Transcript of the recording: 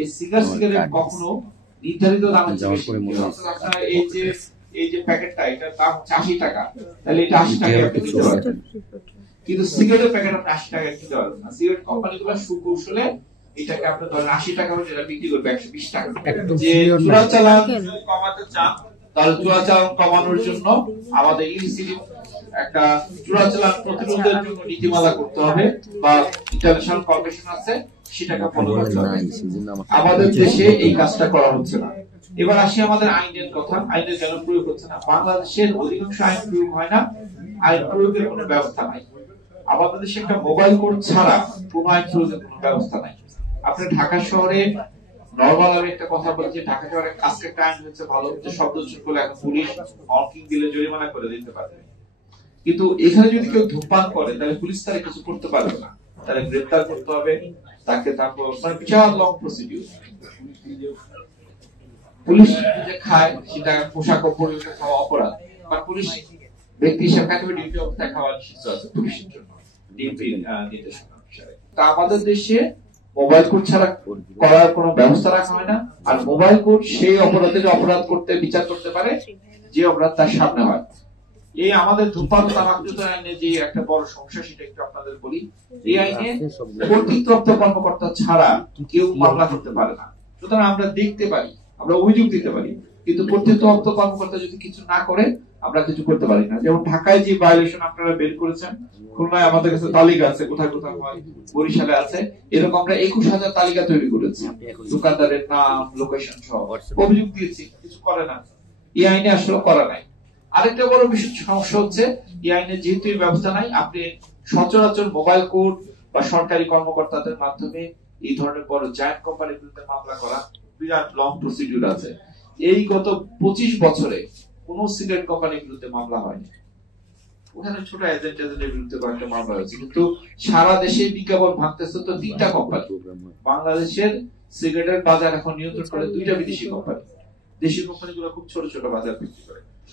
এই সিগারেট কখনো নির্ধারিত দামের চেয়ে বেশি বিক্রি হয়। আপনারা এই যে প্যাকেটটা, এটার দাম 80 টাকা, তাহলে এটা 80 টাকায় আপনি কিনতে পারবেন, কিন্তু সিগারেটের প্যাকেট আপনি 80 টাকায় কিনতে পারবেন না। সিগারেট কোম্পানিগুলো সুকৌশলে এটাকে আপনি ধরেন 80 টাকা করে যেটা বিক্রি করবে 120 টাকা। যে চোরাচালান কমাতে চান, তাহলে চোরাচালান কমানোর জন্য আমাদের ইলিসিটি একটা চোরাচালান প্রতিরোধের জন্য নীতিমালা করতে হবে, বা ইন্টারন্যাশনাল কর্পোরেশন আছে সেটাকে ফলো করতে হবে। আমাদের দেশে এই কাজটা করা হচ্ছে না। এবার আসি আমাদের আইনের কথা। আইনের কেন প্রয়োগ হচ্ছে না? বাংলাদেশের অধিকাংশ আইন প্রয়োগ হয় না, আইন প্রয়োগের কোনো ব্যবস্থা নাই। আমাদের দেশে একটা মোবাইল কোড ছাড়া কোনো আইন প্রয়োগের কোনো ব্যবস্থা নাই। আপনি ঢাকা শহরে নরমাল আমি একটা কথা বলছি, ঢাকা শহরে আজকে একটা আইন হচ্ছে ভালো, যে শব্দ উচ্চারণ করলে এখন পুলিশ হকিং দিলে জরিমানা করে দিতে পারবে, কিন্তু এখানে যদি কেউ ধূমপান করে তাহলে পুলিশ তার কিছু করতে পারবে না, তাহলে গ্রেফতার করতে হবে তাকে, তারপর বিশাল লং প্রসিডিউর। পুলিশ যে খায় সেটা পোশাক পরিহিত খাওয়া অপরাধ, বা পুলিশ ব্যক্তি হিসেবে ডিউটি অফ দেখাওয়া নিষিদ্ধ আছে পুলিশের জন্য, ডিএমপি নির্দেশনা অনুসারে। তা আমাদের দেশে মোবাইল কোড ছাড়া করার কোনো ব্যবস্থা রাখা হয় না। আর মোবাইল কোড সেই অপরাধের অপরাধ করতে বিচার করতে পারে যে অপরাধ তার সামনে হয়। এই আমাদের ধূমপান তামাকজাত আইনে যে একটা বড় সমস্যা সেটা একটু আপনাদের বলি। এই আইনে কর্তৃত্বপ্রাপ্ত কর্মকর্তা ছাড়া কেউ মামলা করতে পারে না। সুতরাং আমরা দেখতে পারি, আমরা অভিযোগ দিতে পারি, কিন্তু কর্তৃত্বপ্রাপ্ত কর্মকর্তা যদি কিছু না করে আমরা কিছু করতে পারি না। যেমন ঢাকায় যে ভায়োলেশন আপনারা বের করেছেন, খুলনায় আমাদের কাছে তালিকা আছে, কোথায় কোথায় হয়, বরিশালে আছে, এরকম আমরা 21,000 তালিকা তৈরি করেছি, দোকানদারের নাম, লোকেশন সহ। অভিযোগ দিয়েছি, কিছু করে না। এই আইনে আসলে করা নাই। আরেকটা বড় বিশেষ সমস্যা হচ্ছে, এই আইনে যেহেতু এই ব্যবস্থা নাই, আপনি সচরাচর মোবাইল কোড বা সরকারি কর্মকর্তাদের মাধ্যমে এই ধরনের বড় জায়ান্ট কোম্পানির বিরুদ্ধে মামলা করা বিরাট লং প্রসিডিউর আছে। এই গত 25 বছরে কোন সিগারেট কোম্পানির বিরুদ্ধে মামলা হয়নি। ওখানে ছোট এজেন্টের বিরুদ্ধে কয়েকটা মামলা হয়েছে, কিন্তু সারা দেশে বিজ্ঞাপন ভাঙতেছে তো 3টা কোম্পানি। বাংলাদেশের সিগারেটের বাজার এখন নিয়ন্ত্রণ করে 2টা বিদেশি কোম্পানি। দেশি কোম্পানিগুলো খুব ছোট ছোট বাজার বিক্রি করে।